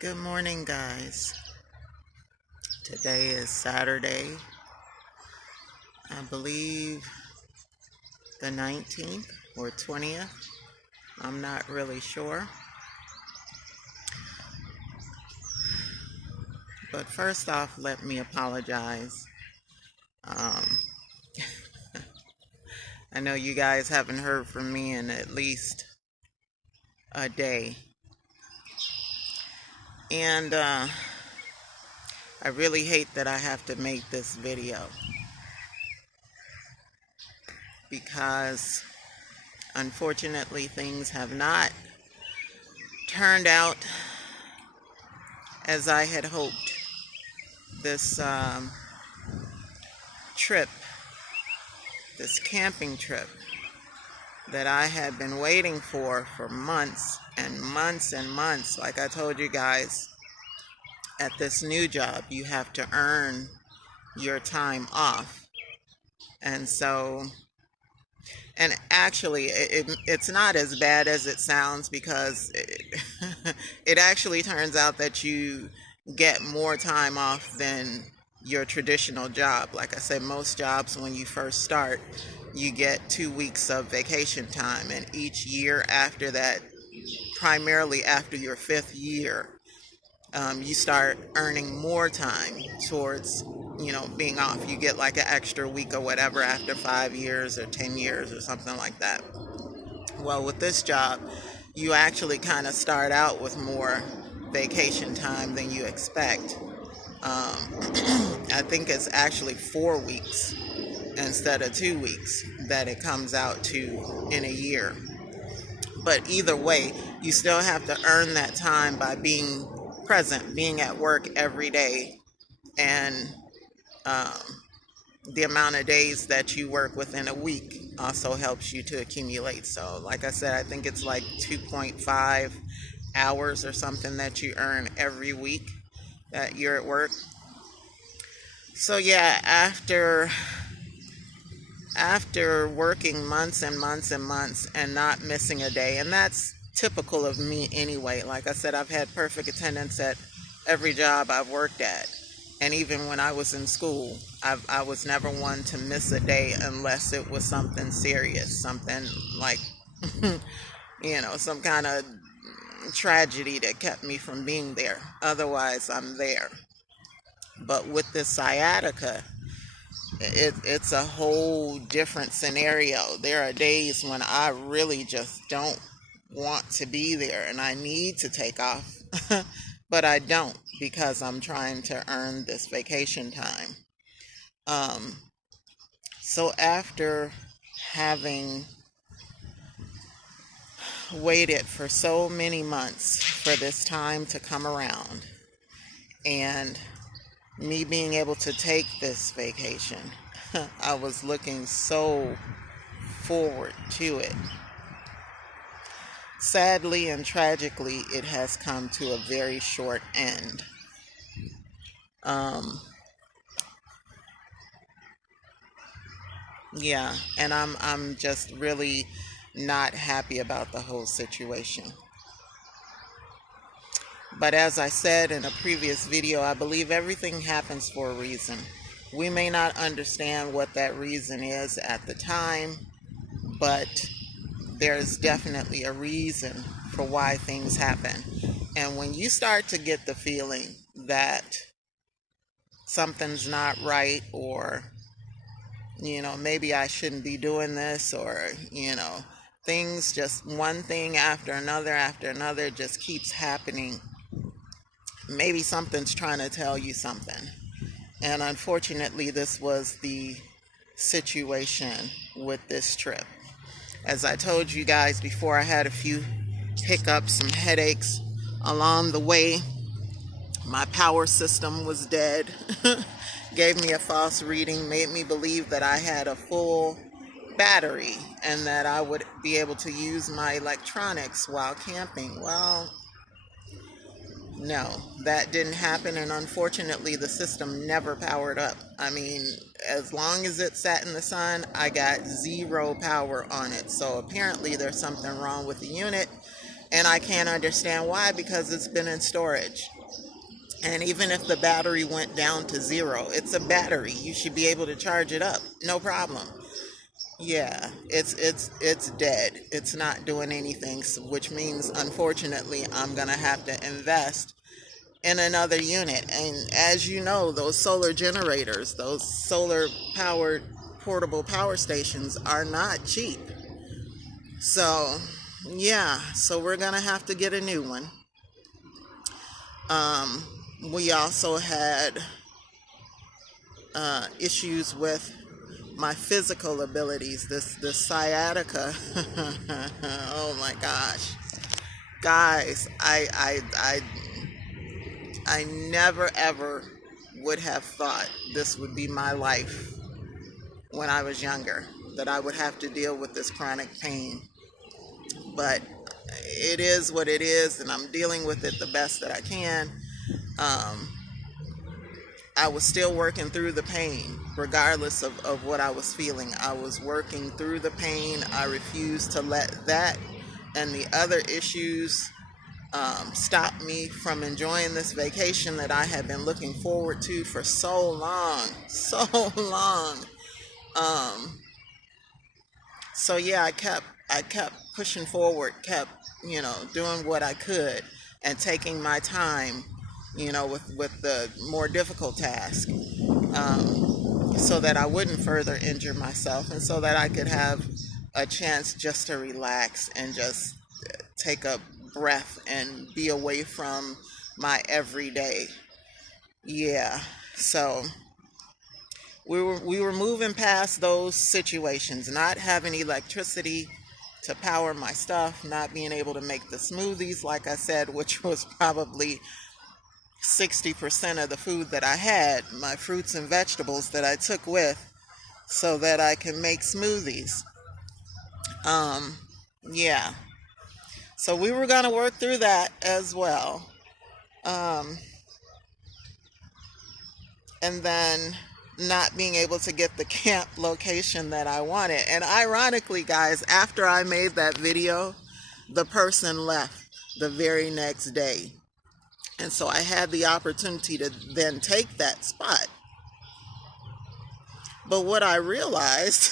Good morning, guys. Today is Saturday, I believe the 19th or 20th. I'm not really sure. But first off, let me apologize. Um, I know you guys haven't heard from me in at least a day. And I really hate that I have to make this video because unfortunately things have not turned out as I had hoped. This trip, this camping trip that I had been waiting for months and months and months. Like I told you guys, at this new job, you have to earn your time off. And so, and actually, it's not as bad as it sounds because it actually turns out that you get more time off than your traditional job. Like I said, most jobs when you first start, you get 2 weeks of vacation time, and each year after that, primarily after your 5th year, you start earning more time towards being off. You get like an extra week or whatever after 5 years or 10 years or something like that. Well, with this job, you actually kind of start out with more vacation time than you expect. I think it's actually 4 weeks instead of 2 weeks that it comes out to in a year. But either way, you still have to earn that time by being present, being at work every day, and the amount of days that you work within a week also helps you to accumulate. So, like I said, I think it's like 2.5 hours or something that you earn every week that you're at work. So yeah, after working months and months and months and not missing a day, and that's typical of me anyway. Like I said, I've had perfect attendance at every job I've worked at. And even when I was in school, I was never one to miss a day unless it was something serious, something like, some kind of tragedy that kept me from being there. Otherwise, I'm there. But with this sciatica, it's a whole different scenario. There are days when I really just don't want to be there and I need to take off, but I don't because I'm trying to earn this vacation time. So after having waited for so many months for this time to come around and me being able to take this vacation, I was looking so forward to it. Sadly and tragically, it has come to a very short end. Yeah, and I'm just really not happy about the whole situation. But as I said in a previous video, I believe everything happens for a reason. We may not understand what that reason is at the time, but there's definitely a reason for why things happen. And when you start to get the feeling that something's not right, or maybe I shouldn't be doing this, or things, just one thing after another just keeps happening, maybe something's trying to tell you something. And unfortunately, this was the situation with this trip. As I told you guys before, I had a few hiccups, some headaches along the way. My power system was dead. Gave me a false reading, made me believe that I had a full battery and that I would be able to use my electronics while camping. Well, no, that didn't happen, and unfortunately the system never powered up. I mean, as long as it sat in the sun, I got zero power on it. So apparently there's something wrong with the unit, And I can't understand why, because it's been in storage. And even if the battery went down to zero, it's a battery. You should be able to charge it up. No problem. Yeah, it's dead. It's not doing anything, which means unfortunately I'm gonna have to invest in another unit. And as you know, those solar generators, those solar powered portable power stations are not cheap. So yeah, so we're gonna have to get a new one. Um, we also had issues with my physical abilities. This sciatica. Oh my gosh, guys! I never ever would have thought this would be my life when I was younger. That I would have to deal with this chronic pain, but it is what it is, and I'm dealing with it the best that I can. Um, I was still working through the pain, regardless of what I was feeling. I was working through the pain. I refused to let that and the other issues stop me from enjoying this vacation that I had been looking forward to for so long, so long. Um, so yeah, I kept pushing forward, kept doing what I could, and taking my time, with the more difficult task, so that I wouldn't further injure myself, and so that I could have a chance just to relax and just take a breath and be away from my everyday. Yeah, so we were moving past those situations, not having electricity to power my stuff, not being able to make the smoothies, like I said, which was probably 60% of the food that I had, my fruits and vegetables that I took with so that I can make smoothies. Um, yeah, so we were going to work through that as well. Um, and then not being able to get the camp location that I wanted. And ironically, guys, after I made that video, the person left the very next day. And so I had the opportunity to then take that spot. But what I realized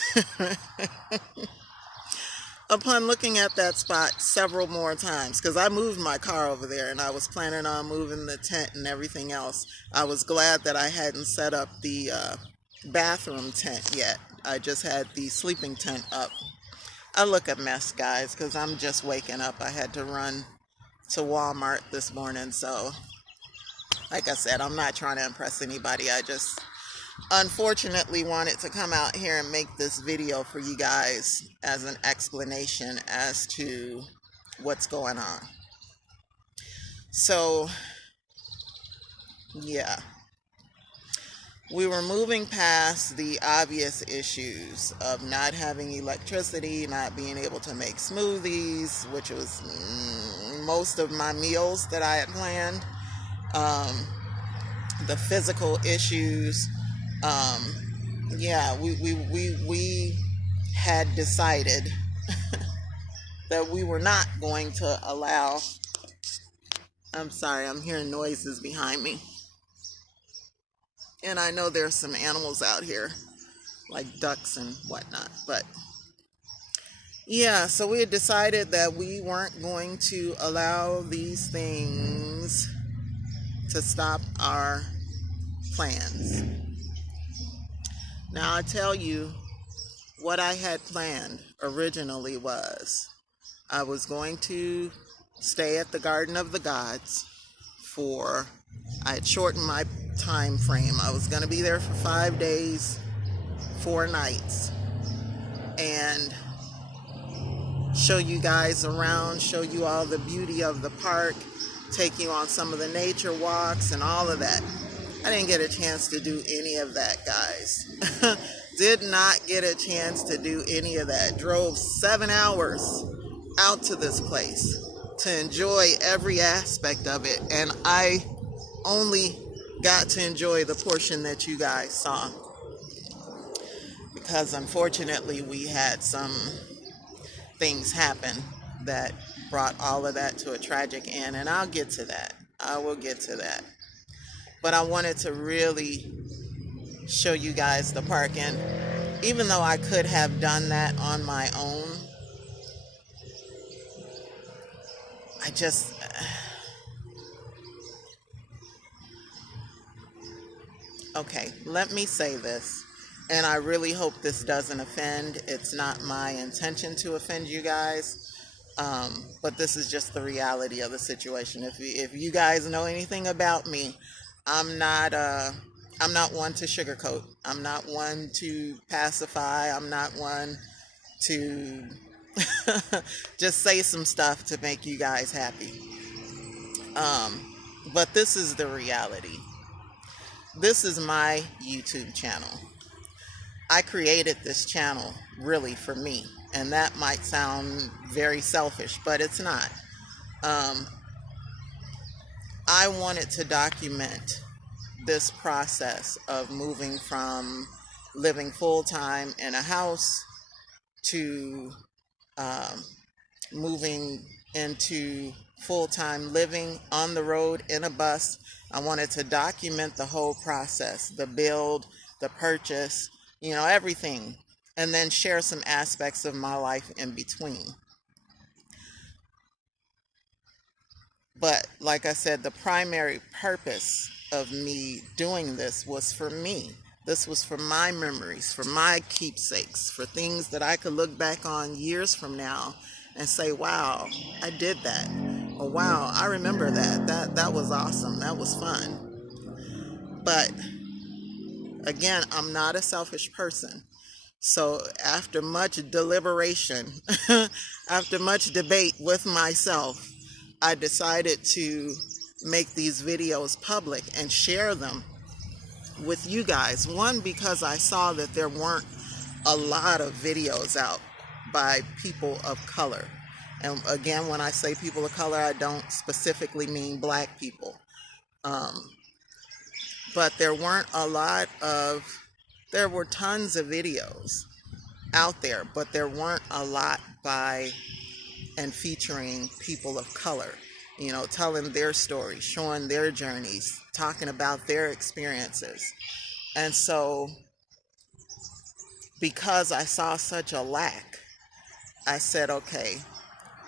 upon looking at that spot several more times, because I moved my car over there and I was planning on moving the tent and everything else. I was glad that I hadn't set up the bathroom tent yet. I just had the sleeping tent up. I look a mess, guys, because I'm just waking up. I had to run to Walmart this morning, so like I said, I'm not trying to impress anybody. I just unfortunately wanted to come out here and make this video for you guys as an explanation as to what's going on. So yeah, we were moving past the obvious issues of not having electricity, not being able to make smoothies, which was most of my meals that I had planned. The physical issues. Yeah, we had decided that we were not going to allow. I'm sorry, I'm hearing noises behind me. And I know there's some animals out here, like ducks and whatnot. But yeah, so we had decided that we weren't going to allow these things to stop our plans. Now, I tell you, what I had planned originally was I was going to stay at the Garden of the Gods I had shortened my time frame. I was going to be there for 5 days, 4 nights, and show you guys around, show you all the beauty of the park, take you on some of the nature walks and all of that. I didn't get a chance to do any of that, guys. Did not get a chance to do any of that. Drove 7 hours out to this place to enjoy every aspect of it, and I only got to enjoy the portion that you guys saw, because unfortunately we had some things happen that brought all of that to a tragic end, and I'll get to that. I will get to that. But I wanted to really show you guys the park, and even though I could have done that on my own, I just okay, let me say this, and I really hope this doesn't offend. It's not my intention to offend you guys, but this is just the reality of the situation. If you guys know anything about me, I'm not I'm not one to sugarcoat. I'm not one to pacify. I'm not one to just say some stuff to make you guys happy. But this is the reality. This is my YouTube channel. I created this channel really for me, and that might sound very selfish, but it's not. I wanted to document this process of moving from living full-time in a house to moving into full-time living on the road in a bus. I wanted to document the whole process, the build, the purchase, everything, and then share some aspects of my life in between. But like I said, the primary purpose of me doing this was for me. This was for my memories, for my keepsakes, for things that I could look back on years from now and say, wow, I did that. Or wow, I remember that. That was awesome. That was fun. But again, I'm not a selfish person. So after much deliberation, after much debate with myself, I decided to make these videos public and share them with you guys. One, because I saw that there weren't a lot of videos out by people of color. And again, when I say people of color, I don't specifically mean black people. But there weren't a lot of, there were tons of videos out there, but there weren't a lot by and featuring people of color, telling their stories, showing their journeys, talking about their experiences. And so, because I saw such a lack, I said, okay,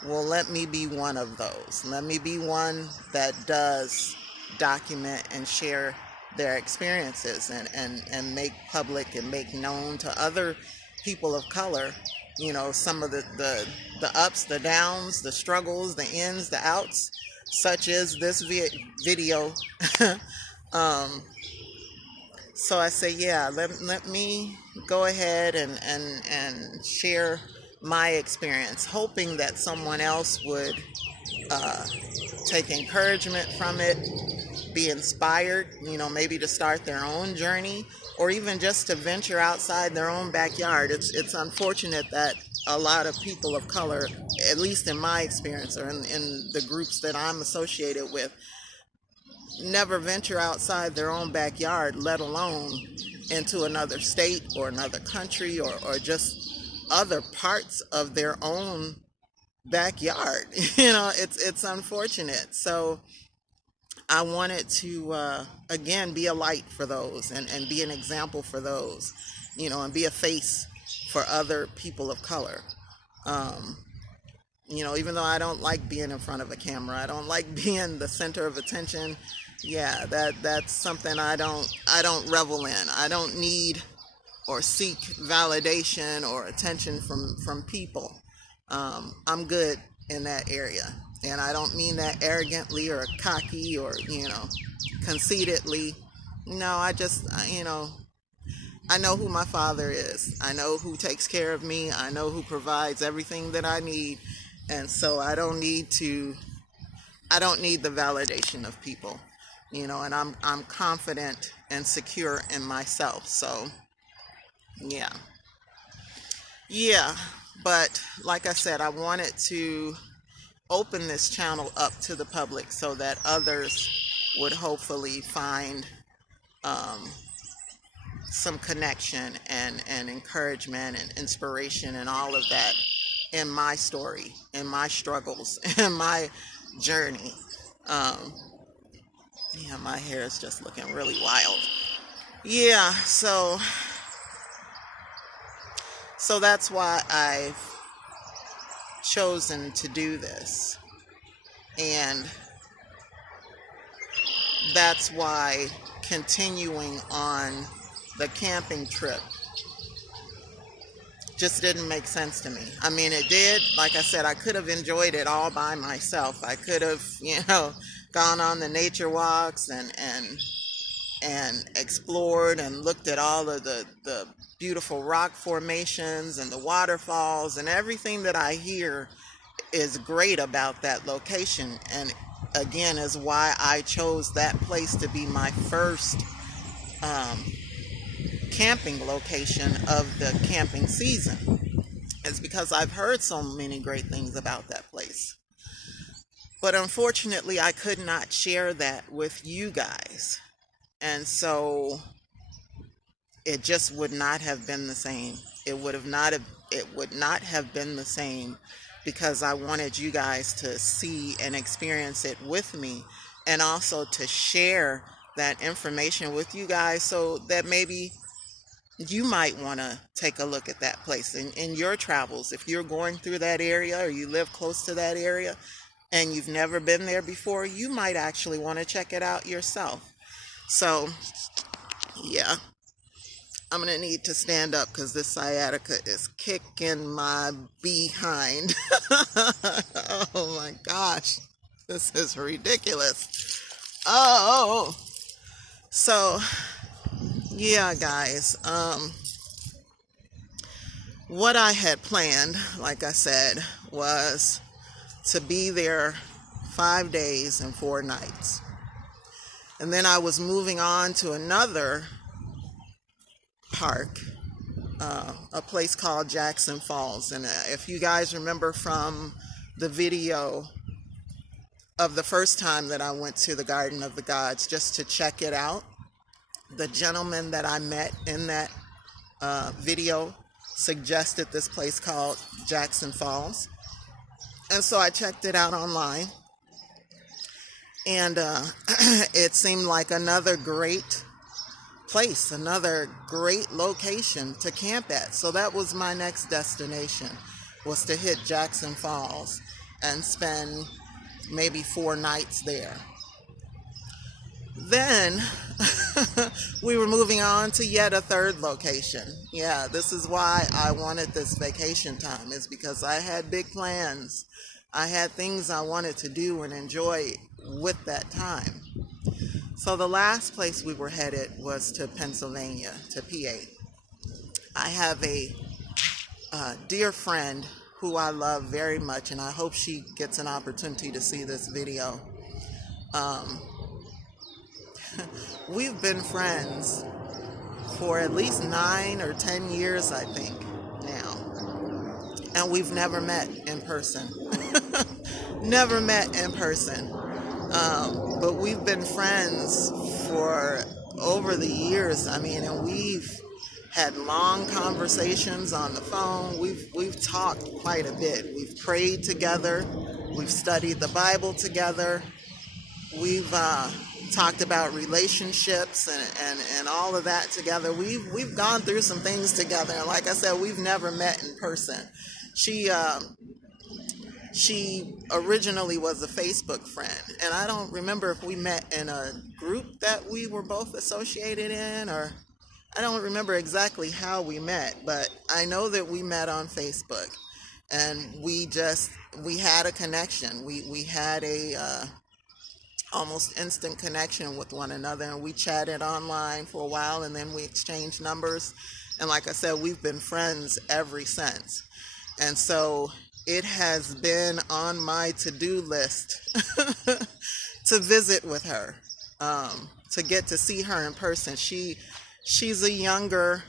well, let me be one of those. Let me be one that does document and share their experiences and make public and make known to other people of color, some of the ups, the downs, the struggles, the ins, the outs, such as this video. So I say, yeah, let me go ahead and share my experience, hoping that someone else would take encouragement from it, be inspired, maybe to start their own journey, or even just to venture outside their own backyard. It's unfortunate that a lot of people of color, at least in my experience or in the groups that I'm associated with, never venture outside their own backyard, let alone into another state or another country or just other parts of their own backyard. It's unfortunate. So I wanted to, again, be a light for those and be an example for those, and be a face for other people of color. Even though I don't like being in front of a camera, I don't like being the center of attention. Yeah, that's something I don't revel in. I don't need or seek validation or attention from people. I'm good in that area. And I don't mean that arrogantly or cocky or, conceitedly. No, I just, I know who my father is. I know who takes care of me. I know who provides everything that I need. And so I don't need the validation of people, and I'm confident and secure in myself. So, yeah. But like I said, I wanted to open this channel up to the public so that others would hopefully find some connection and encouragement and inspiration and all of that in my story, in my struggles, in my journey. Um, yeah, my hair is just looking really wild. Yeah, so that's why I've chosen to do this. And that's why continuing on the camping trip just didn't make sense to me. I mean, it did. Like I said, I could have enjoyed it all by myself. I could have, gone on the nature walks and explored and looked at all of the beautiful rock formations and the waterfalls and everything that I hear is great about that location. And again, is why I chose that place to be my first camping location of the camping season. It's because I've heard so many great things about that place. But unfortunately, I could not share that with you guys. And so it just would not have been the same. It would not have been the same, because I wanted you guys to see and experience it with me, and also to share that information with you guys so that maybe you might want to take a look at that place in your travels. If you're going through that area or you live close to that area and you've never been there before, you might actually want to check it out yourself. So, yeah, I'm going to need to stand up because this sciatica is kicking my behind. Oh my gosh, this is ridiculous. Oh, so yeah, guys, what I had planned, like I said, was to be there 5 days and 4 nights. And then I was moving on to another park, a place called Jackson Falls. And if you guys remember from the video of the first time that I went to the Garden of the Gods just to check it out, the gentleman that I met in that video suggested this place called Jackson Falls. And so I checked it out online. And it seemed like another great place, another great location to camp at. So that was my next destination, was to hit Jackson Falls and spend maybe 4 nights there. Then we were moving on to yet a third location. Yeah, this is why I wanted this vacation time, is because I had big plans. I had things I wanted to do and enjoy with that time. So the last place we were headed was to Pennsylvania, to PA. I have a dear friend who I love very much, and I hope she gets an opportunity to see this video. We've been friends for at least 9 or 10 years, I think, now. And we've never met in person. Never met in person. But we've been friends for over the years. I mean, and we've had long conversations on the phone. We've talked quite a bit. We've prayed together. We've studied the Bible together. We've talked about relationships and all of that together. We've gone through some things together. And like I said, we've never met in person. She originally was a Facebook friend, and I don't remember if we met in a group that we were both associated in, or I don't remember exactly how we met, but I know that we met on Facebook, and we had a connection. We had a almost instant connection with one another, and we chatted online for a while, and then we exchanged numbers, and like I said, we've been friends ever since. And so it has been on my to-do list to visit with her, to get to see her in person. She's a younger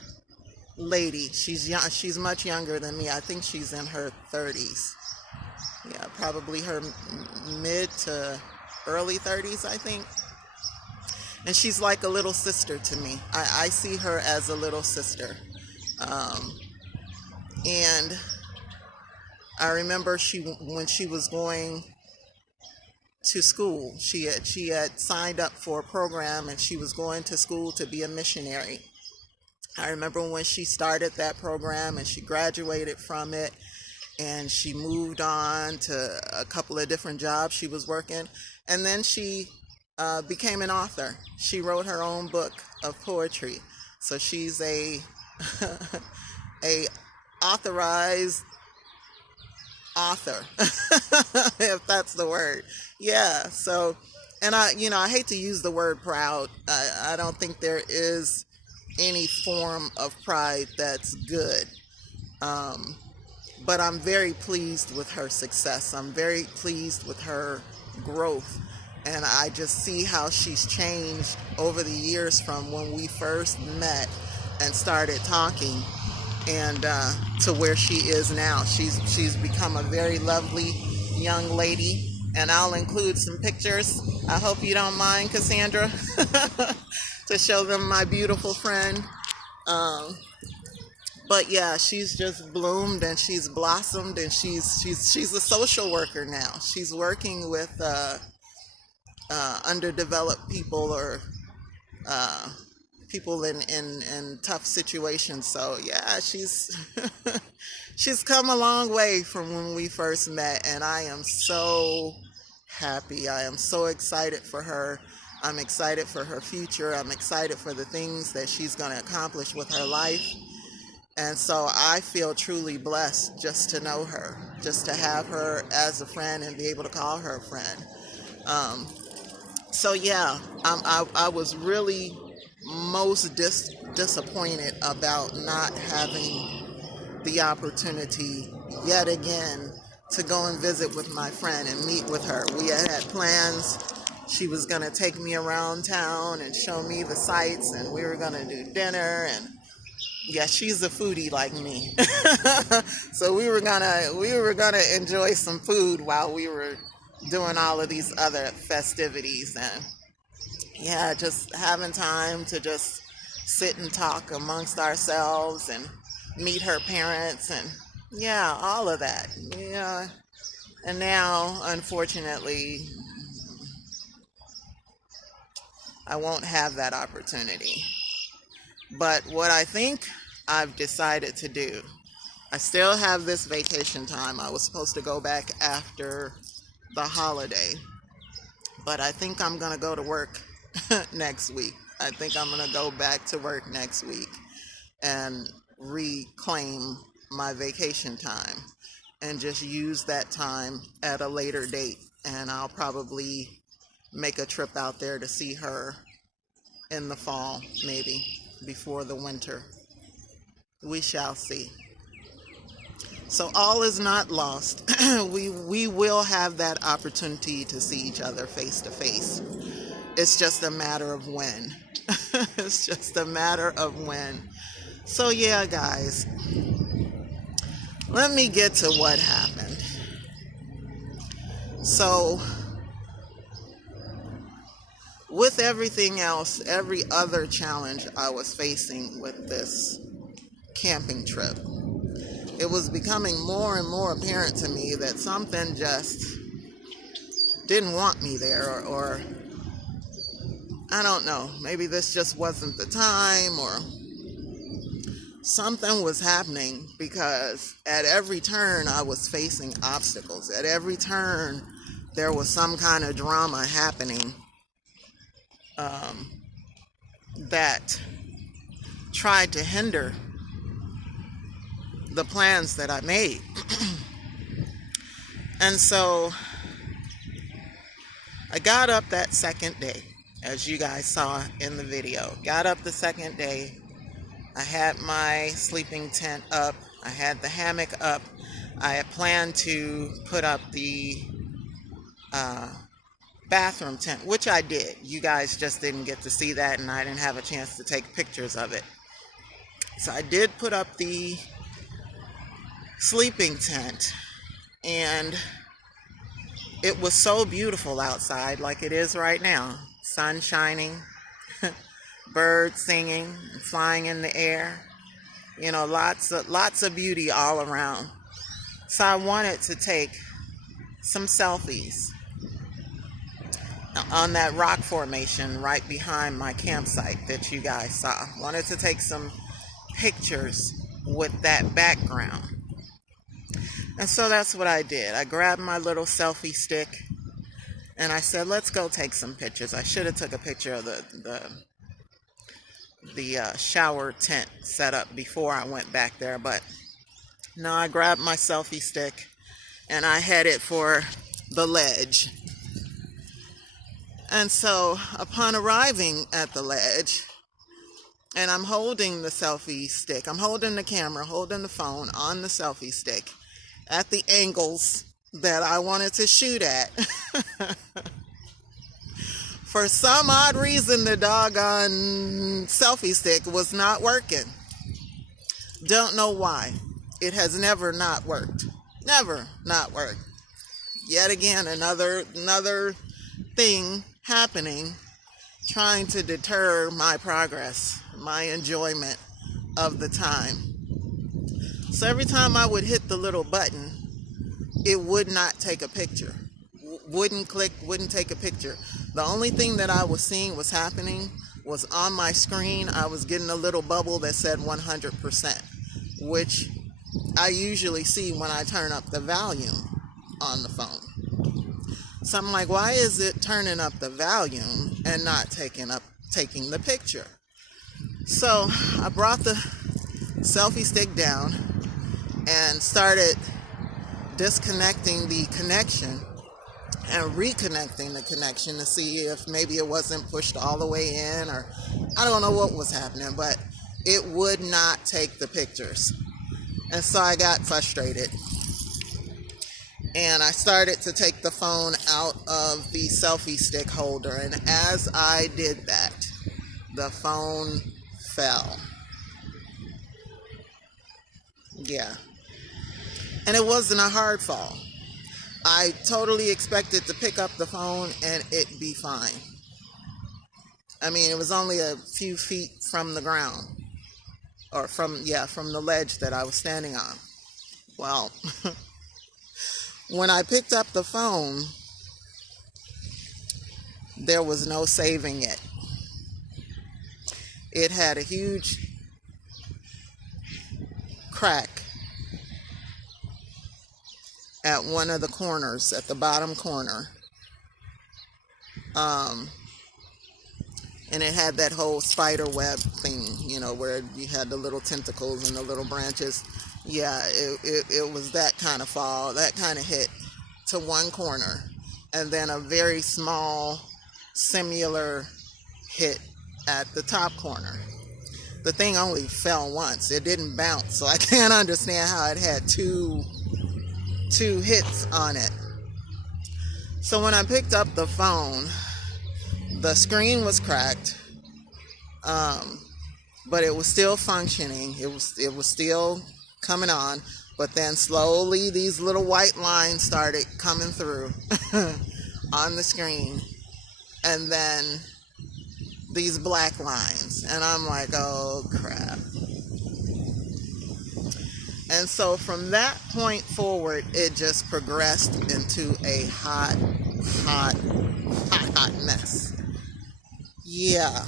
lady. She's much younger than me. I think she's in her 30s. Yeah, probably her mid to early 30s, I think. And she's like a little sister to me. I see her as a little sister. And I remember when she was going to school, she had signed up for a program and she was going to school to be a missionary. I remember when she started that program and she graduated from it and she moved on to a couple of different jobs she was working, and then she became an author. She wrote her own book of poetry. So she's a a authorized author, if that's the word. Yeah. So, and I hate to use the word proud. I don't think there is any form of pride that's good. But I'm very pleased with her success. I'm very pleased with her growth. And I just see how she's changed over the years from when we first met and started talking and to where she is now. She's become a very lovely young lady. And I'll include some pictures. I hope you don't mind, Cassandra, to show them my beautiful friend. But yeah, she's just bloomed and she's blossomed, and she's a social worker now. She's working with underdeveloped people or people in tough situations. So yeah, she's she's come a long way from when we first met, and I am so happy. I am so excited for her. I'm excited for her future. I'm excited for the things that she's going to accomplish with her life. And so I feel truly blessed just to know her, just to have her as a friend and be able to call her a friend. So yeah, I was really most disappointed about not having the opportunity yet again to go and visit with my friend and meet with her. We had plans. She was going to take me around town and show me the sights, and we were going to do dinner. And yeah, she's a foodie like me. So we were gonna enjoy some food while we were doing all of these other festivities. And yeah, just having time to just sit and talk amongst ourselves and meet her parents, and yeah, all of that. Yeah. And now, unfortunately, I won't have that opportunity. But what I think I've decided to do, I still have this vacation time. I was supposed to go back after the holiday, but I think I'm going to go to work next week. I think I'm going to go back to work next week and reclaim my vacation time and just use that time at a later date. And I'll probably make a trip out there to see her in the fall, maybe before the winter. We shall see. So all is not lost. We will have that opportunity to see each other face to face. It's just a matter of when. It's just a matter of when. So yeah, guys, let me get to what happened. So with everything else, every other challenge I was facing with this camping trip, it was becoming more and more apparent to me that something just didn't want me there, or I don't know, maybe this just wasn't the time, or something was happening, because at every turn I was facing obstacles. At every turn there was some kind of drama happening that tried to hinder the plans that I made. And so I got up that second day, as you guys saw in the video. Got up the second day. I had my sleeping tent up. I had the hammock up. I had planned to put up the bathroom tent, which I did. You guys just didn't get to see that, and I didn't have a chance to take pictures of it. So I did put up the sleeping tent, and it was so beautiful outside, like it is right now. Sun shining, birds singing, flying in the air. You know, lots of beauty all around. So I wanted to take some selfies on that rock formation right behind my campsite that you guys saw. Wanted to take some pictures with that background. And so that's what I did. I grabbed my little selfie stick and I said, let's go take some pictures. I should have took a picture of the shower tent set up before I went back there, but no, I grabbed my selfie stick and I headed for the ledge. And so upon arriving at the ledge, and I'm holding the selfie stick, I'm holding the camera, holding the phone on the selfie stick at the angles that I wanted to shoot at. For some odd reason, the doggone selfie stick was not working. Don't know why. It has never not worked. Never not worked. Yet again, another thing happening, trying to deter my progress, my enjoyment of the time. So every time I would hit the little button, it would not take a picture. Wouldn't click, wouldn't take a picture. The only thing that I was seeing was happening was on my screen. I was getting a little bubble that said 100%, which I usually see when I turn up the volume on the phone. So I'm like, why is it turning up the volume and not taking the picture? So I brought the selfie stick down and started disconnecting the connection and reconnecting the connection to see if maybe it wasn't pushed all the way in, or I don't know what was happening, but it would not take the pictures. And so I got frustrated and I started to take the phone out of the selfie stick holder, and as I did that, the phone fell. Yeah. And it wasn't a hard fall. I totally expected to pick up the phone and it be fine. I mean, it was only a few feet from the ground, or from the ledge that I was standing on. Well, when I picked up the phone, there was no saving it. It had a huge crack at one of the corners, at the bottom corner. And it had that whole spider web thing, where you had the little tentacles and the little branches. Yeah, it was that kind of fall, that kind of hit to one corner. And then a very small, similar hit at the top corner. The thing only fell once. It didn't bounce, so I can't understand how it had two hits on it. So when I picked up the phone, the screen was cracked, but it was still functioning. It was still coming on, but then slowly these little white lines started coming through on the screen, and then these black lines, and I'm like, oh crap. And so from that point forward, it just progressed into a hot mess. Yeah,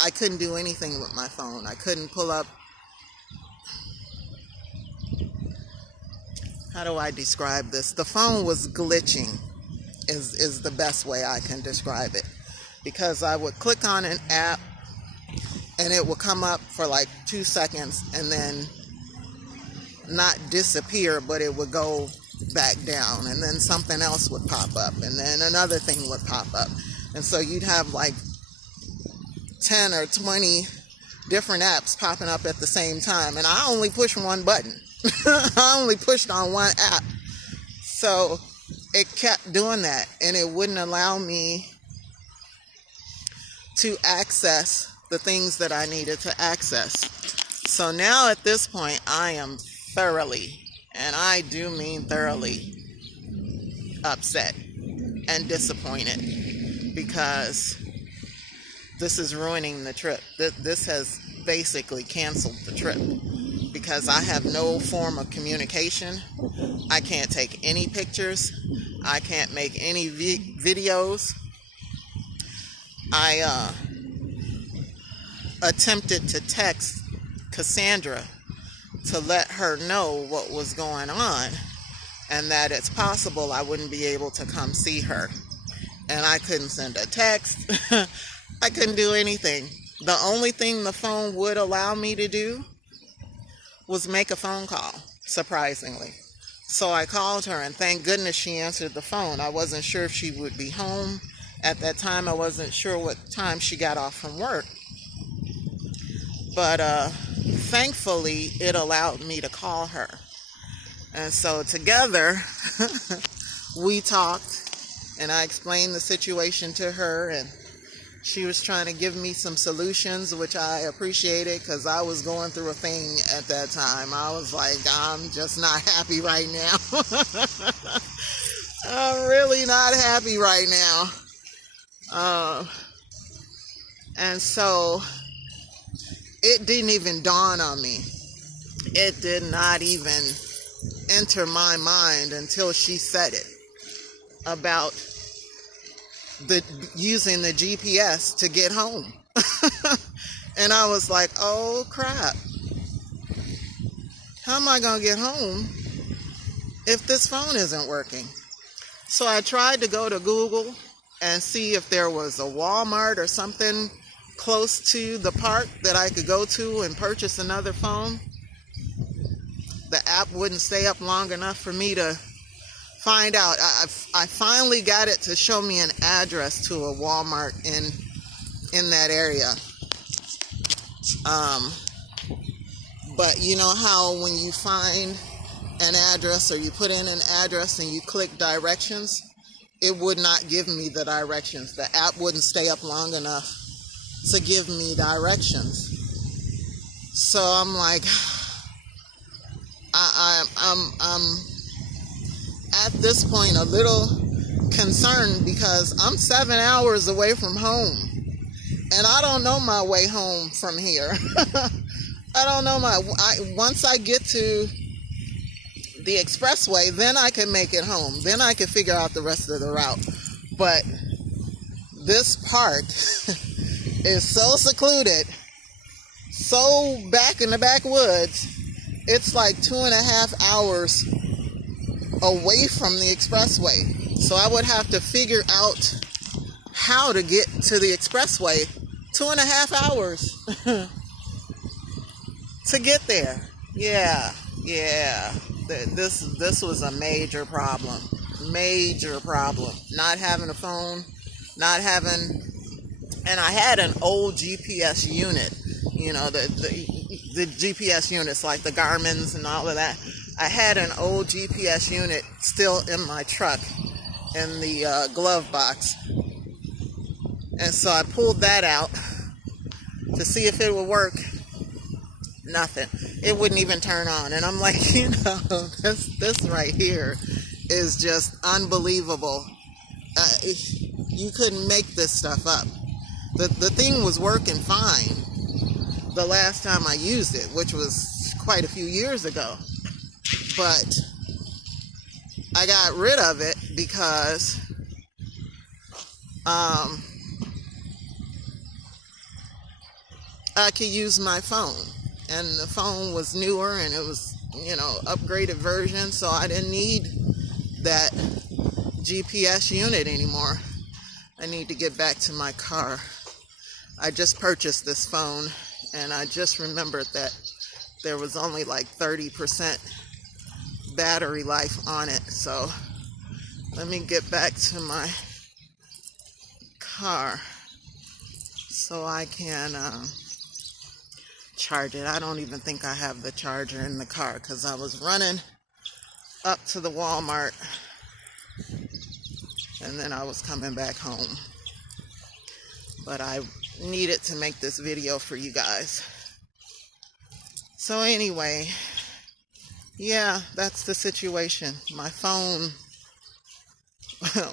I couldn't do anything with my phone. I couldn't pull up. How do I describe this? The phone was glitching, is the best way I can describe it. Because I would click on an app and it would come up for like 2 seconds and then not disappear, but it would go back down, and then something else would pop up, and then another thing would pop up. And so you'd have like 10 or 20 different apps popping up at the same time, and I only pushed one button. I only pushed on one app. So it kept doing that, and it wouldn't allow me to access the things that I needed to access. So now at this point, I am thoroughly, and I do mean thoroughly, upset and disappointed, because this is ruining the trip. This has basically canceled the trip. because I have no form of communication. I can't take any pictures. I can't make any videos. I attempted to text Cassandra to let her know what was going on and that it's possible I wouldn't be able to come see her. And I couldn't send a text. I couldn't do anything. The only thing the phone would allow me to do was make a phone call, surprisingly. So I called her, and thank goodness she answered the phone. I wasn't sure if she would be home. At that time, I wasn't sure what time she got off from work. But thankfully, it allowed me to call her. And so together, we talked, and I explained the situation to her, and she was trying to give me some solutions, which I appreciated because I was going through a thing at that time. I was like, I'm just not happy right now. I'm really not happy right now. And so it didn't even dawn on me. It did not even enter my mind until she said it about using the GPS to get home. And I was like, oh crap. How am I going to get home if this phone isn't working? So I tried to go to Google and see if there was a Walmart or something close to the park that I could go to and purchase another phone. The app wouldn't stay up long enough for me to find out. I finally got it to show me an address to a Walmart in that area. But you know how when you find an address or you put in an address and you click directions, it would not give me the directions. The app wouldn't stay up long enough to give me directions. So I'm like, I'm at this point a little concerned because I'm 7 hours away from home and I don't know my way home from here. I don't know once I get to the expressway, then I can make it home. Then I can figure out the rest of the route. But this part is so secluded, so back in the backwoods, it's like 2.5 hours away from the expressway. So I would have to figure out how to get to the expressway 2.5 hours to get there. Yeah. This was a major problem. Not having a phone, and I had an old GPS unit. You know, the GPS units like the Garmin's and all of that. I had an old GPS unit still in my truck in the glove box. And so I pulled that out to see if it would work. Nothing. It wouldn't even turn on. And I'm like, this right here is just unbelievable. You couldn't make this stuff up. The thing was working fine the last time I used it, which was quite a few years ago. But I got rid of it because I could use my phone. And the phone was newer and it was, upgraded version. So I didn't need that GPS unit anymore. I need to get back to my car. I just purchased this phone and I just remembered that there was only like 30% battery life on it. So let me get back to my car so I can charge it. I don't even think I have the charger in the car because I was running up to the Walmart and then I was coming back home. But I needed to make this video for you guys. So anyway, yeah, that's the situation. My phone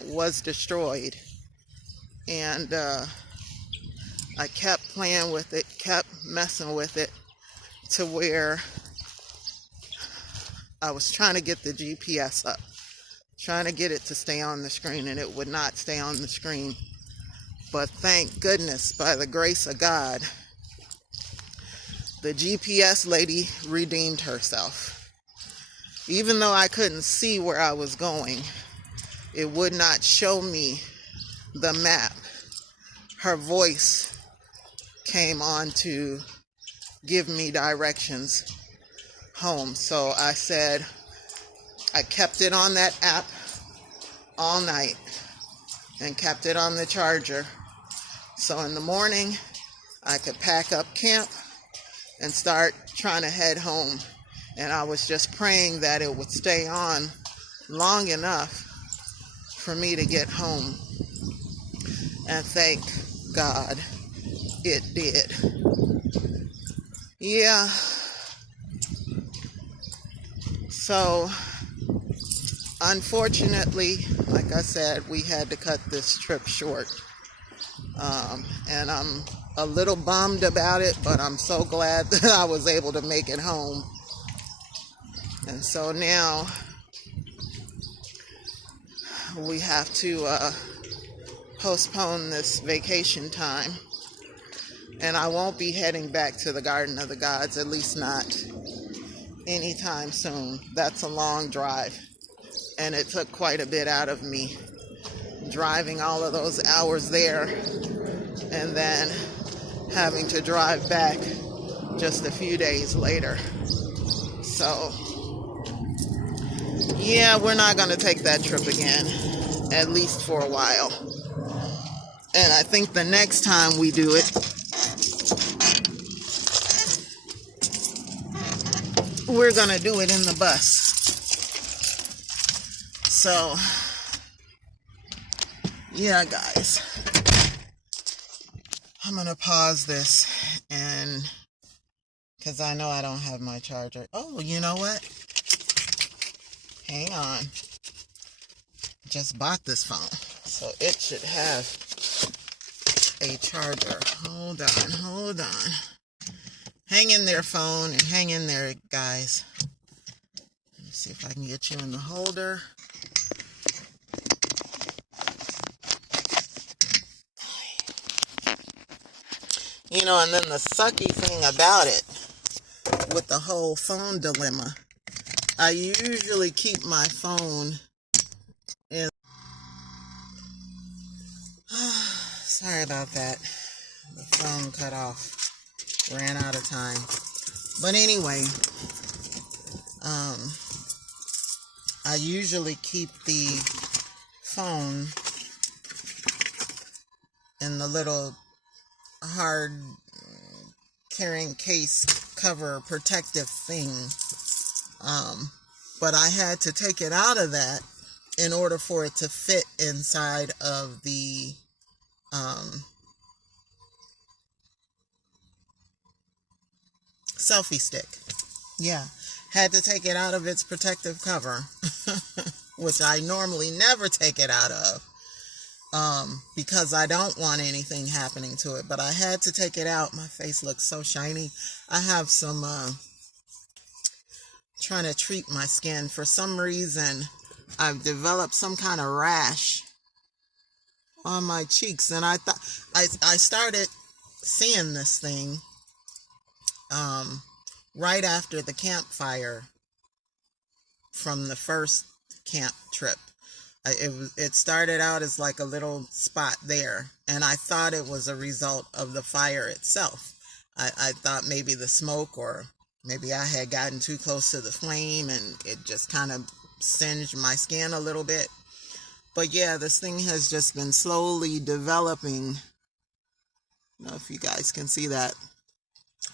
was destroyed and I kept playing with it, kept messing with it to where I was trying to get the GPS up, trying to get it to stay on the screen, and it would not stay on the screen. But thank goodness, by the grace of God, the GPS lady redeemed herself. Even though I couldn't see where I was going, it would not show me the map. Her voice came on to give me directions home. So I kept it on that app all night and kept it on the charger. So in the morning, I could pack up camp and start trying to head home. And I was just praying that it would stay on long enough for me to get home. And thank God it did. Yeah. So, unfortunately, like I said, we had to cut this trip short. And I'm a little bummed about it, but I'm so glad that I was able to make it home. And so now we have to postpone this vacation time. And I won't be heading back to the Garden of the Gods, at least not anytime soon. That's a long drive. And it took quite a bit out of me driving all of those hours there and then having to drive back just a few days later. So, yeah, we're not going to take that trip again, at least for a while. And I think the next time we do it, we're going to do it in the bus. So, yeah, guys, I'm going to pause this and because I know I don't have my charger. Oh, you know what? Hang on. Just bought this phone, so it should have a charger. Hold on. Hang in there, phone, and hang in there, guys. Let me see if I can get you in the holder. You know, and then the sucky thing about it, with the whole phone dilemma, I usually keep my phone in. Sorry about that. The phone cut off. Ran out of time. But anyway, I usually keep the phone in the little hard carrying case cover protective thing. But I had to take it out of that in order for it to fit inside of the selfie stick. Yeah, had to take it out of its protective cover, which I normally never take it out of, because I don't want anything happening to it. But I had to take it out. My face looks so shiny. I have some trying to treat my skin. For some reason, I've developed some kind of rash on my cheeks, and I thought I started seeing this thing right after the campfire from the first camp trip. It started out as like a little spot there, and I thought it was a result of the fire itself. I thought maybe the smoke, or maybe I had gotten too close to the flame and it just kind of singed my skin a little bit. But yeah, this thing has just been slowly developing. I don't know if you guys can see that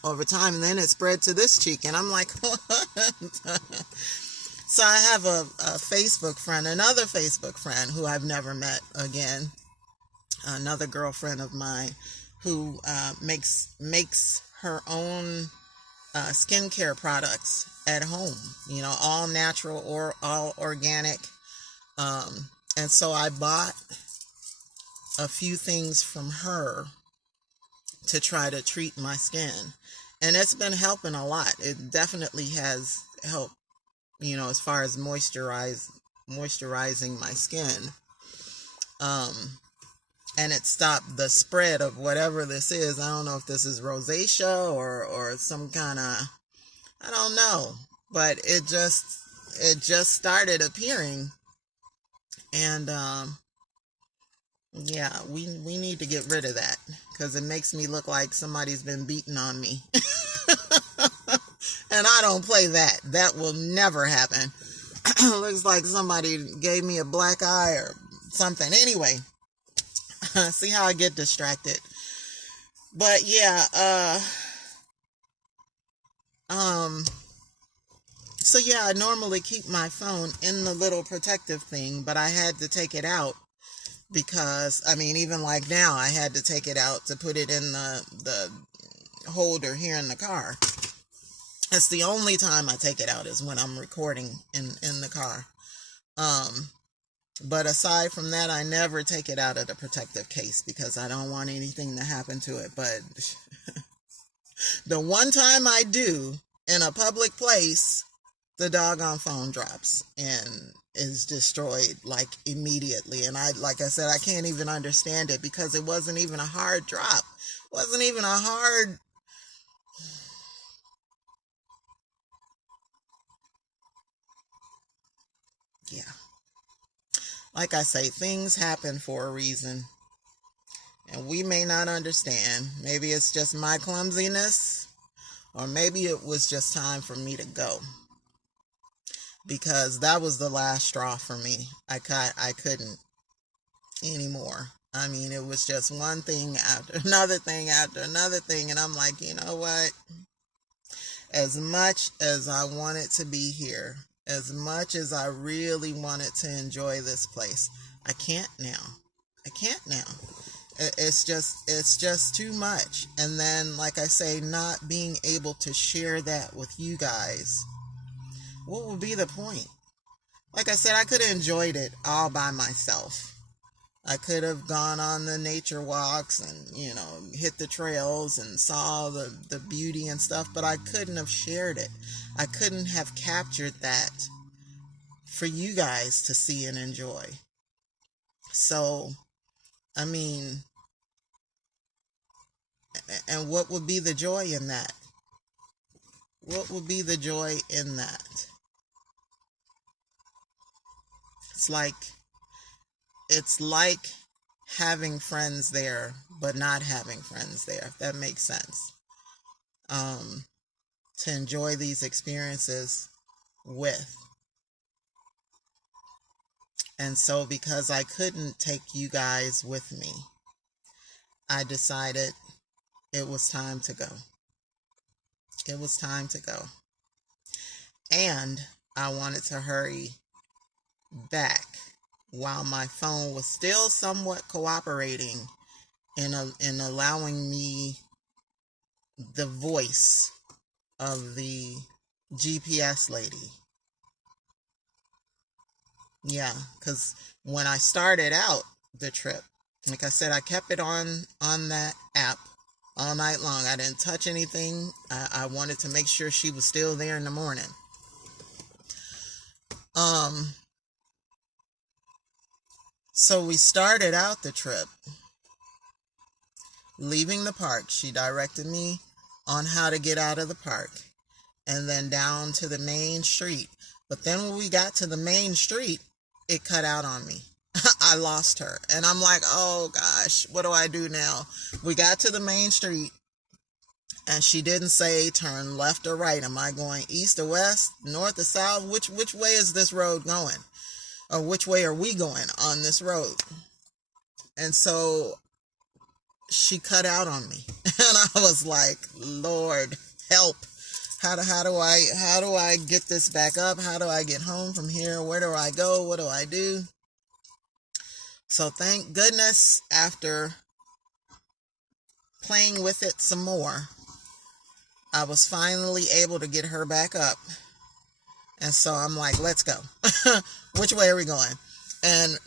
over time, and then it spread to this cheek, and I'm like, what? So I have a Facebook friend, another Facebook friend who I've never met again, another girlfriend of mine who makes her own skincare products at home, you know, all natural or all organic. And so I bought a few things from her to try to treat my skin. And it's been helping a lot. It definitely has helped as far as moisturizing my skin. And it stopped the spread of whatever this is. I don't know if this is rosacea or some kind of, I don't know, but it just started appearing. And yeah, we need to get rid of that, because it makes me look like somebody's been beating on me. And I don't play that. That will never happen. Looks like somebody gave me a black eye or something. Anyway, see how I get distracted. But yeah, so yeah, I normally keep my phone in the little protective thing, but I had to take it out because, I mean, even like now, I had to take it out to put it in the holder here in the car. That's the only time I take it out, is when I'm recording in the car. But aside from that, I never take it out of the protective case because I don't want anything to happen to it. But the one time I do in a public place, the doggone phone drops and is destroyed like immediately. And like I said, I can't even understand it because it wasn't even a hard drop. It wasn't even a hard. Yeah. Like I say, things happen for a reason, and we may not understand. Maybe it's just my clumsiness, or maybe it was just time for me to go, because that was the last straw for me. I couldn't anymore. I mean, it was just one thing after another thing after another thing, and I'm like, you know what? As much as I wanted to be here, as much as I really wanted to enjoy this place, I can't now. I can't now. It's just too much. And then, like I say, not being able to share that with you guys, what would be the point? Like I said, I could have enjoyed it all by myself. I could have gone on the nature walks and, hit the trails and saw the beauty and stuff, but I couldn't have shared it. I couldn't have captured that for you guys to see and enjoy. So, I mean, and what would be the joy in that? What would be the joy in that? It's like having friends there, but not having friends there, if that makes sense. To enjoy these experiences with. And so, because I couldn't take you guys with me, I decided it was time to go. It was time to go. And I wanted to hurry back while my phone was still somewhat cooperating in allowing me the voice of the GPS lady. Yeah, because when I started out the trip, like I said, I kept it on that app all night long. I didn't touch anything. I wanted to make sure she was still there in the morning. So we started out the trip. Leaving the park, she directed me on how to get out of the park and then down to the main street. But then when we got to the main street, it cut out on me. I lost her. And I'm like, oh gosh, what do I do now? We got to the main street and she didn't say turn left or right. Am I going east or west, north or south? Which way is this road going? Or which way are we going on this road? And so she cut out on me. And I was like, Lord, help. How do I get this back up? How do I get home from here? Where do I go? What do I do? So thank goodness, after playing with it some more, I was finally able to get her back up. And so I'm like, let's go. Which way are we going? And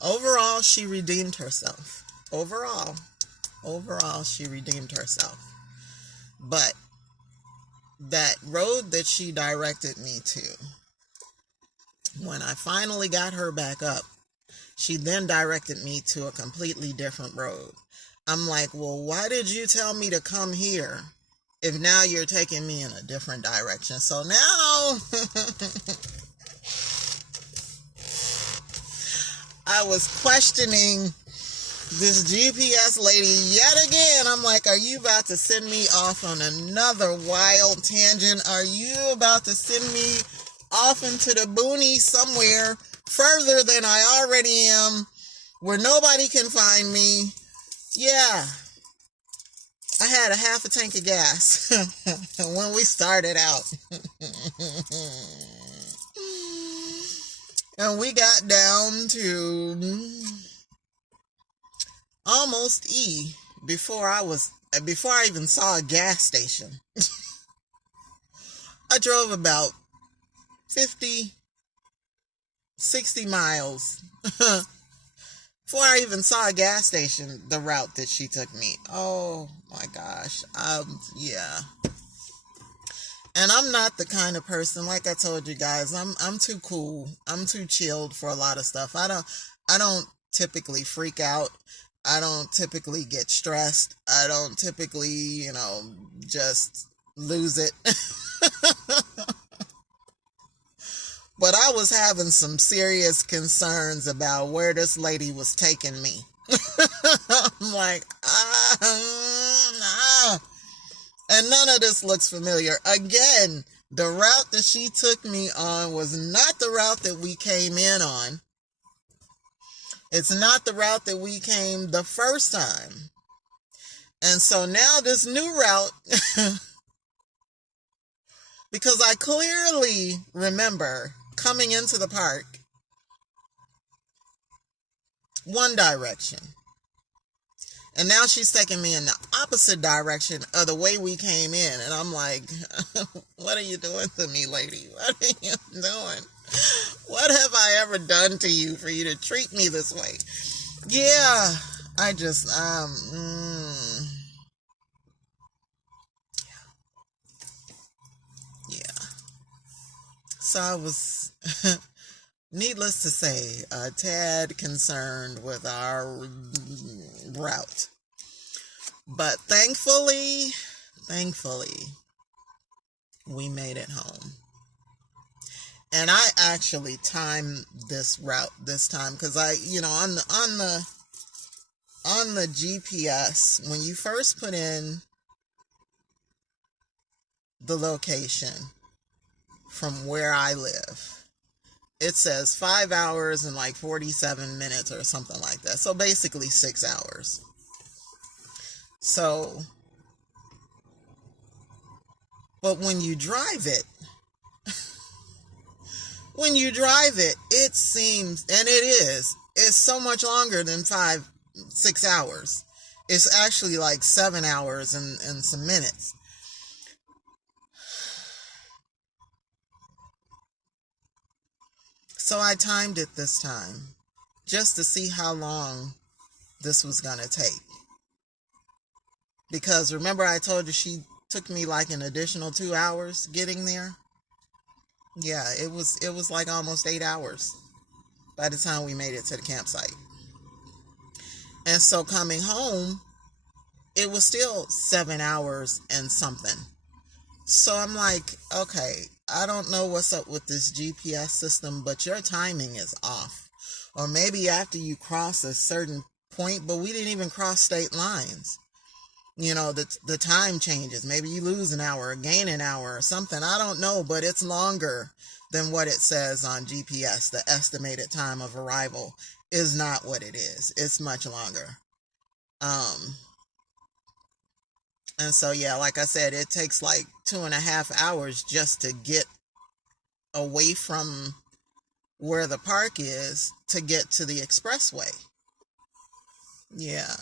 overall, she redeemed herself. Overall, she redeemed herself. But that road that she directed me to, when I finally got her back up, she then directed me to a completely different road. I'm like, well, why did you tell me to come here if now you're taking me in a different direction? So now I was questioning this GPS lady yet again. I'm like, are you about to send me off on another wild tangent? Are you about to send me off into the boonies somewhere further than I already am, where nobody can find me? Yeah, I had a half a tank of gas when we started out. And we got down to almost E before I even saw a gas station. I drove about 50, 60 miles before I even saw a gas station, the route that she took me. Oh my gosh. Yeah. And I'm not the kind of person, like I told you guys, I'm too cool. I'm too chilled for a lot of stuff. I don't typically freak out. I don't typically get stressed. I don't typically, just lose it. But I was having some serious concerns about where this lady was taking me. I'm like, and none of this looks familiar. Again, the route that she took me on was not the route that we came in on. It's not the route that we came the first time. And so now this new route, because I clearly remember coming into the park one direction. And now she's taking me in the opposite direction of the way we came in. And I'm like, what are you doing to me, lady? What are you doing? What have I ever done to you for you to treat me this way? Yeah, I just, yeah. So I was, needless to say, a tad concerned with our route. But thankfully, we made it home. And I actually timed this route this time because on the GPS, when you first put in the location from where I live, it says 5 hours and like 47 minutes or something like that. So basically 6 hours. So, but when you drive it, it seems, and it's so much longer than 6 hours. It's actually like 7 hours and some minutes. So I timed it this time just to see how long this was going to take. Because remember I told you she took me like an additional 2 hours getting there? Yeah, it was like almost 8 hours by the time we made it to the campsite. And so coming home, it was still 7 hours and something. So I'm like, okay, I don't know what's up with this GPS system, but your timing is off. Or maybe after you cross a certain point, but we didn't even cross state lines. The time changes. Maybe you lose an hour or gain an hour or something. I don't know, but it's longer than what it says on GPS. The estimated time of arrival is not what it is. It's much longer. And so, yeah, like I said, it takes like 2.5 hours just to get away from where the park is to get to the expressway. Yeah,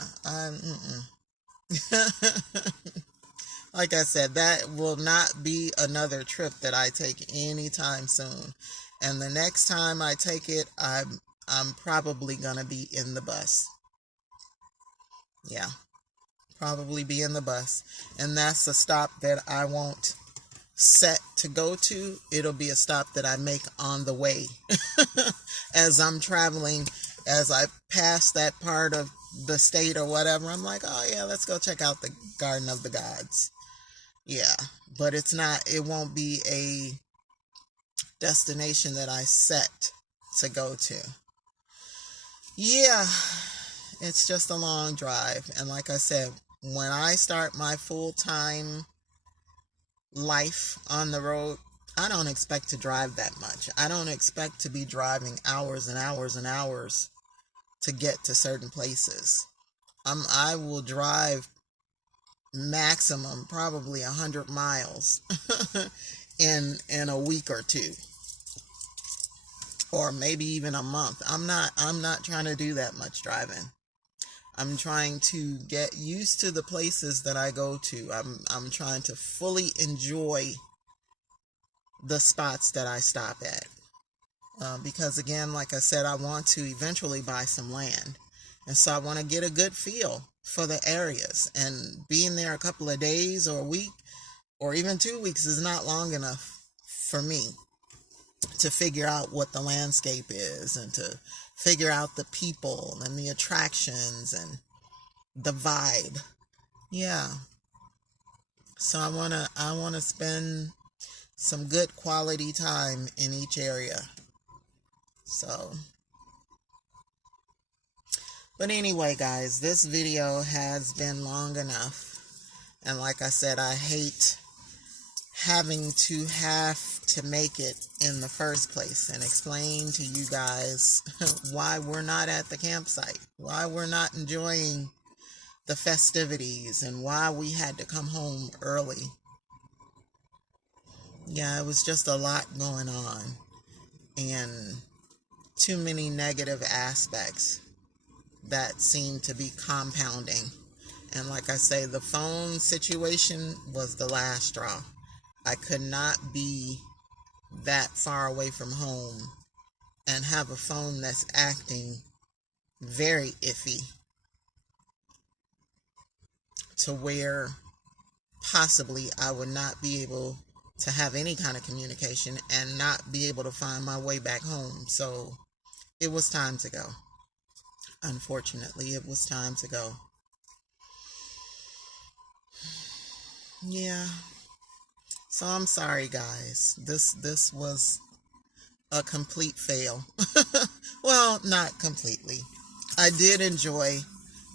like I said, that will not be another trip that I take anytime soon. And the next time I take it, I'm probably gonna be in the bus. Yeah. probably be in the bus. And that's a stop that I won't set to go to. It'll be a stop that I make on the way as I'm traveling. As I pass that part of the state or whatever, I'm like, oh yeah, let's go check out the Garden of the Gods. Yeah, but it won't be a destination that I set to go to. Yeah, it's just a long drive. And like I said, when I start my full-time life on the road, I don't expect to drive that much. I don't expect to be driving hours and hours and hours to get to certain places. I will drive maximum probably 100 miles in a week or two, or maybe even a month. I'm not trying to do that much driving. I'm trying to get used to the places that I go to. I'm trying to fully enjoy the spots that I stop at. Because again, like I said, I want to eventually buy some land. And so I want to get a good feel for the areas. And being there a couple of days or a week or even 2 weeks is not long enough for me to figure out what the landscape is and to figure out the people and the attractions and the vibe. Yeah. So I want to spend some good quality time in each area. So, but anyway, guys, this video has been long enough. And like I said, I hate having to make it in the first place and explain to you guys why we're not at the campsite, why we're not enjoying the festivities, and why we had to come home early. Yeah, it was just a lot going on and too many negative aspects that seemed to be compounding. And like I say, the phone situation was the last straw. I could not be that far away from home and have a phone that's acting very iffy to where possibly I would not be able to have any kind of communication and not be able to find my way back home. So it was time to go. Unfortunately, it was time to go. Yeah. So I'm sorry, guys. This was a complete fail. Well, not completely. I did enjoy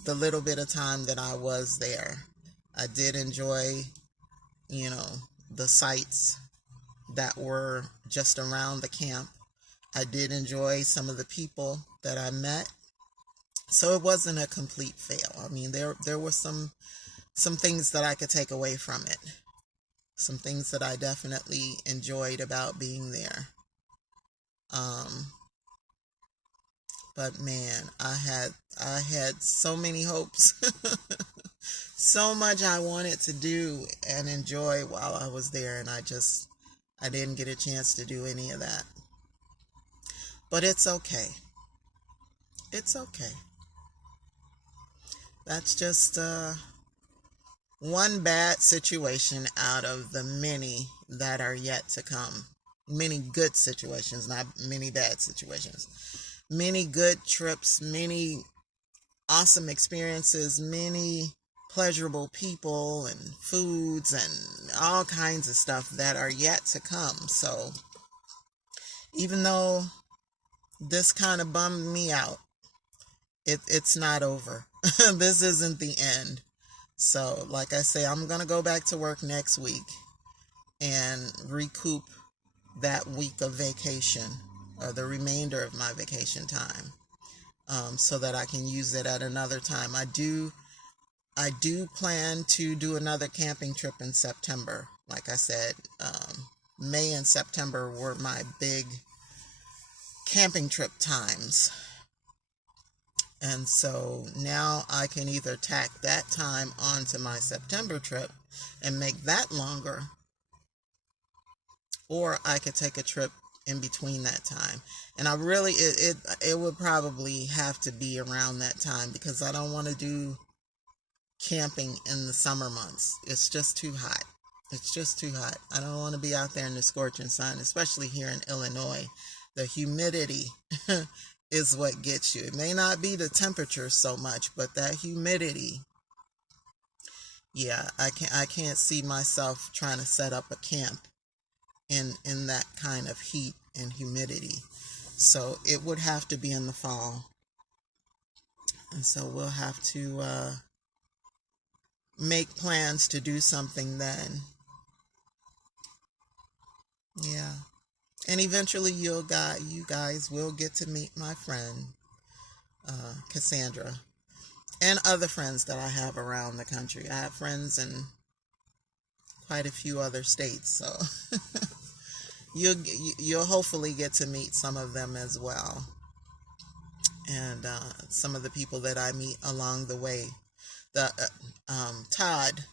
the little bit of time that I was there. I did enjoy, the sights that were just around the camp. I did enjoy some of the people that I met. So it wasn't a complete fail. I mean, there were some things that I could take away from it. Some things that I definitely enjoyed about being there. But man, I had so many hopes. So much I wanted to do and enjoy while I was there, and I didn't get a chance to do any of that. But it's okay. It's okay. That's just one bad situation out of the many that are yet to come. Many good situations, not many bad situations. Many good trips, many awesome experiences, many pleasurable people and foods and all kinds of stuff that are yet to come. So even though this kind of bummed me out, it's not over. This isn't the end. So like I say, I'm going to go back to work next week and recoup that week of vacation, or the remainder of my vacation time, so that I can use it at another time. I do plan to do another camping trip in September. Like I said, May and September were my big camping trip times. And so now I can either tack that time onto my September trip and make that longer, or I could take a trip in between that time. And I really, it would probably have to be around that time, because I don't want to do camping in the summer months. It's just too hot. It's just too hot. I don't want to be out there in the scorching sun, especially here in Illinois. The humidity is what gets you. It may not be the temperature so much, but that humidity. Yeah, I can't see myself trying to set up a camp in that kind of heat and humidity. So it would have to be in the fall. And so we'll have to make plans to do something then. Yeah. And eventually you guys will get to meet my friend, Cassandra, and other friends that I have around the country. I have friends in quite a few other states, so you'll hopefully get to meet some of them as well. And some of the people that I meet along the way. Todd,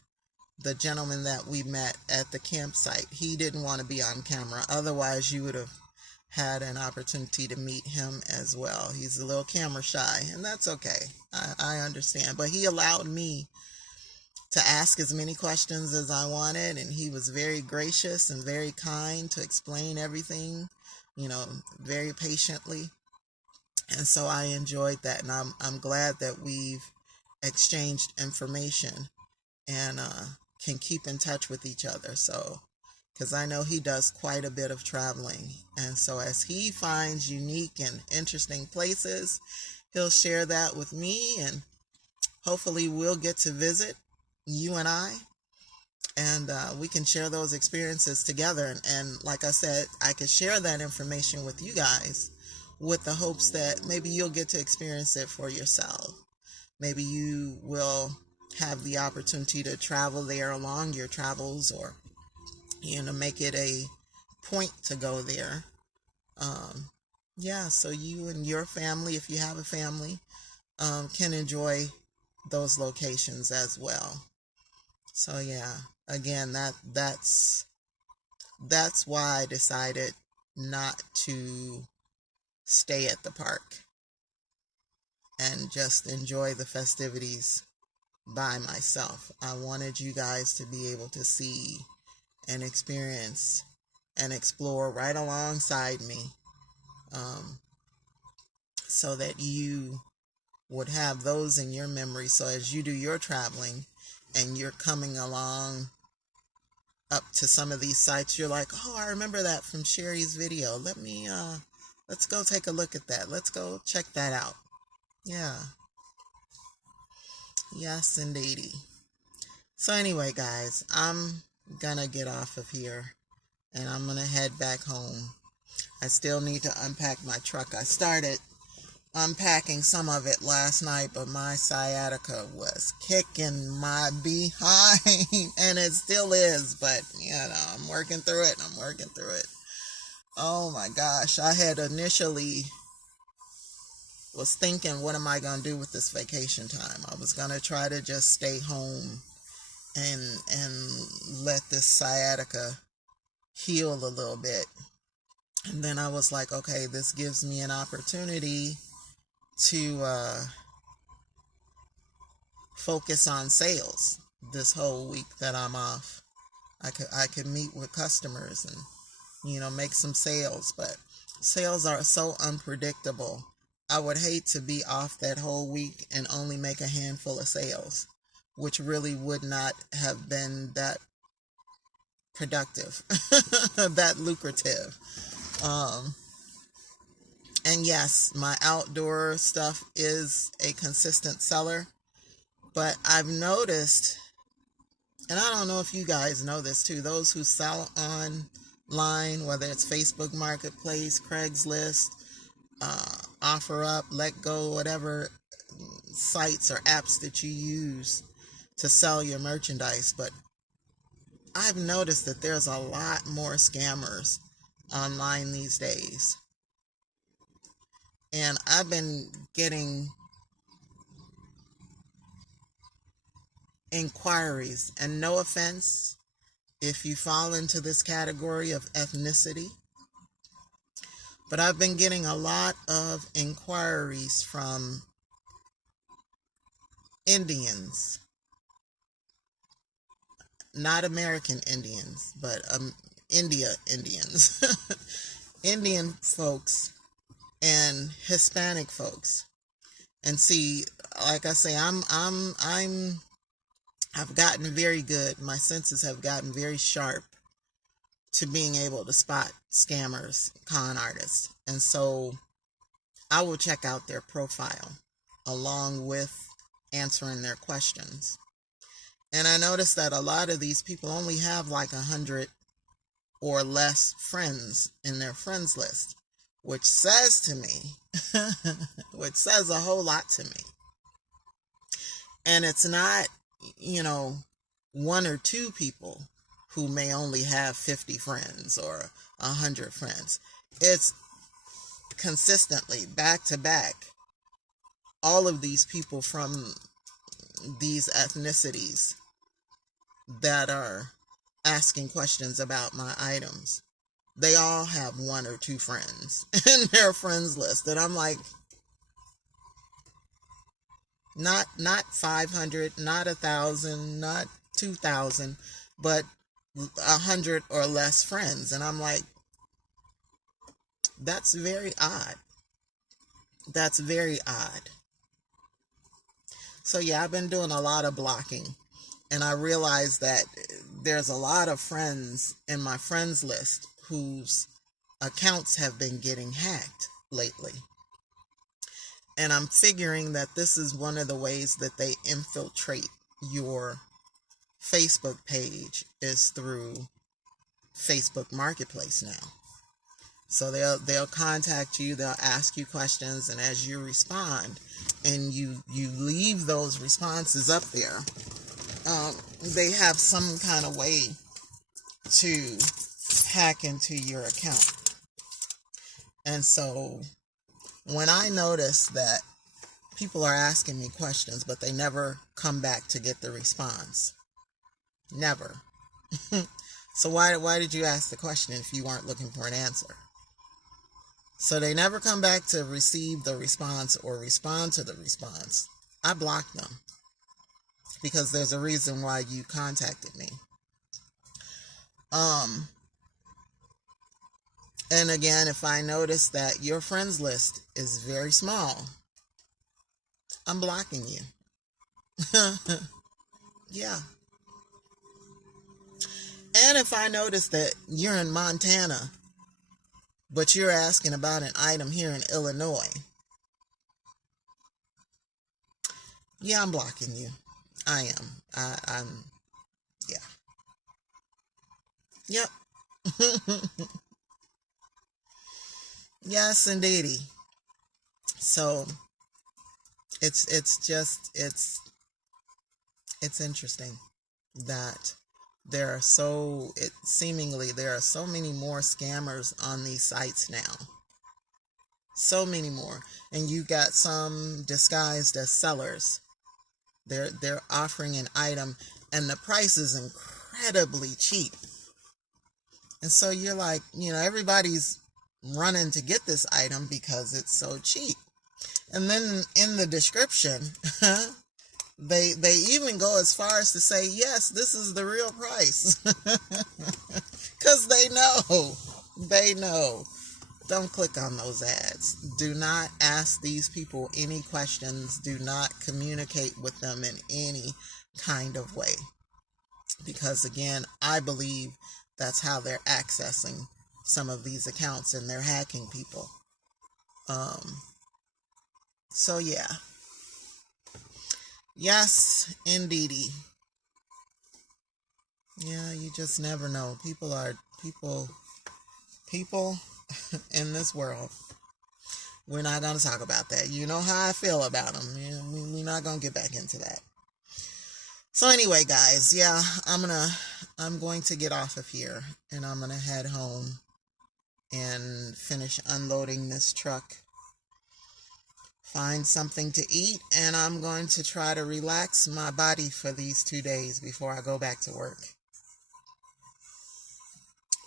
the gentleman that we met at the campsite, he didn't want to be on camera. Otherwise, you would have had an opportunity to meet him as well. He's a little camera shy, and that's okay. I understand. But he allowed me to ask as many questions as I wanted, and he was very gracious and very kind to explain everything, very patiently. And so I enjoyed that, and I'm glad that we've exchanged information and can keep in touch with each other. So, because I know he does quite a bit of traveling, and so as he finds unique and interesting places, he'll share that with me, and hopefully we'll get to visit, you and I, and we can share those experiences together. And like I said, I could share that information with you guys with the hopes that maybe you'll get to experience it for yourself. Maybe you will have the opportunity to travel there along your travels, or make it a point to go there. So you and your family, if you have a family, can enjoy those locations as well. So yeah, again, that's why I decided not to stay at the park and just enjoy the festivities by myself. I wanted you guys to be able to see and experience and explore right alongside me, so that you would have those in your memory. So as you do your traveling and you're coming along up to some of these sites, you're like, oh, I remember that from Sherry's video. Let's go take a look at that. Let's go check that out. Yeah. Yes, indeedy. So anyway, guys, I'm gonna get off of here and I'm gonna head back home. I still need to unpack my truck. I started unpacking some of it last night, but my sciatica was kicking my behind, and it still is, but I'm working through it. Oh my gosh, I had initially was thinking, what am I going to do with this vacation time? I was going to try to just stay home and let this sciatica heal a little bit. And then I was like, okay, this gives me an opportunity to focus on sales this whole week that I'm off. I could meet with customers and make some sales, but sales are so unpredictable. I would hate to be off that whole week and only make a handful of sales, which really would not have been that productive, that lucrative. And yes, my outdoor stuff is a consistent seller, but I've noticed, and I don't know if you guys know this too, those who sell online, whether it's Facebook Marketplace, Craigslist, OfferUp, Letgo, whatever sites or apps that you use to sell your merchandise, but I've noticed that there's a lot more scammers online these days. And I've been getting inquiries, and no offense if you fall into this category of ethnicity, but I've been getting a lot of inquiries from Indians not American Indians, but India Indians, Indian folks and Hispanic folks. And see, like I say, I've gotten very good. My senses have gotten very sharp to being able to spot scammers, con artists. And so I will check out their profile along with answering their questions. And I noticed that a lot of these people only have like 100 or less friends in their friends list, which says to me, which says a whole lot to me. And it's not, one or two people who may only have 50 friends or 100 friends. It's consistently, back to back, all of these people from these ethnicities that are asking questions about my items. They all have one or two friends in their friends list. And I'm like, not 500, not 1,000, not 2,000, but 100 or less friends. And I'm like, that's very odd. That's very odd. So yeah, I've been doing a lot of blocking, and I realized that there's a lot of friends in my friends list whose accounts have been getting hacked lately. And I'm figuring that this is one of the ways that they infiltrate your Facebook page is through Facebook Marketplace now. So they'll contact you, they'll ask you questions, and as you respond and you leave those responses up there, they have some kind of way to hack into your account. And so when I notice that people are asking me questions, but they never come back to get the response, never. So why did you ask the question if you weren't looking for an answer? So they never come back to receive the response or respond to the response. I block them because there's a reason why you contacted me. And again, if I notice that your friends list is very small, I'm blocking you. Yeah. And if I notice that you're in Montana, but you're asking about an item here in Illinois, yeah, I'm blocking you. I am. I'm, yeah. Yep. Yes, indeedy. So it's interesting that there are so many more scammers on these sites now. So many more. And you got some disguised as sellers. They're offering an item and the price is incredibly cheap. And so you're like, everybody's running to get this item because it's so cheap. And then in the description, they even go as far as to say, yes, this is the real price. Because they know. Don't click on those ads. Do not ask these people any questions. Do not communicate with them in any kind of way. Because again, I believe that's how they're accessing some of these accounts and they're hacking people. So yeah. Yes, indeedy. Yeah, you just never know. People in this world. We're not going to talk about that. You know how I feel about them. We're not going to get back into that. So anyway, guys, yeah, I'm going to get off of here and I'm going to head home and finish unloading this truck. Find something to eat, and I'm going to try to relax my body for these 2 days before I go back to work.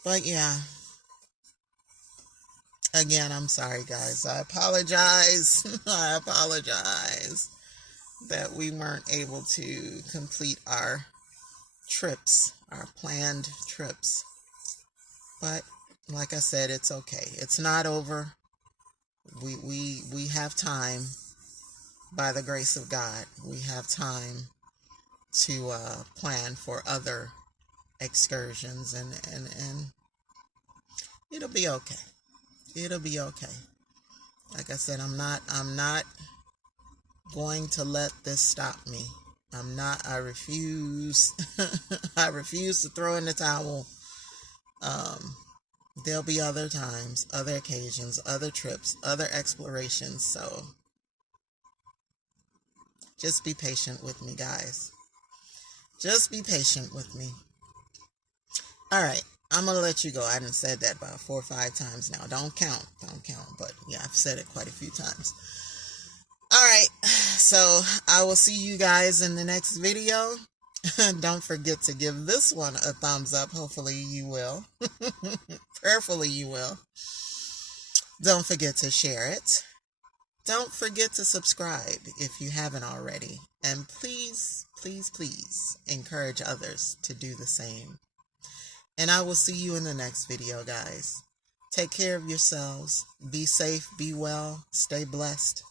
But yeah, again, I'm sorry, guys. I apologize. I apologize that we weren't able to complete our trips, our planned trips. But like I said, it's okay. It's not over. We have time. By the grace of God, we have time to plan for other excursions, and it'll be okay. It'll be okay. Like I said, I'm not going to let this stop me. I refuse. I refuse to throw in the towel. There'll be other times, other occasions, other trips, other explorations. So just be patient with me, guys. Just be patient with me. All right. I'm going to let you go. I done said that about 4 or 5 times now. Don't count. But yeah, I've said it quite a few times. All right. So I will see you guys in the next video. Don't forget to give this one a thumbs up. Hopefully you will. Prayerfully you will. Don't forget to share it. Don't forget to subscribe if you haven't already. And please, please, please encourage others to do the same. And I will see you in the next video, guys. Take care of yourselves. Be safe, be well, stay blessed,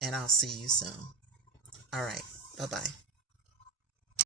and I'll see you soon. All right. Bye-bye.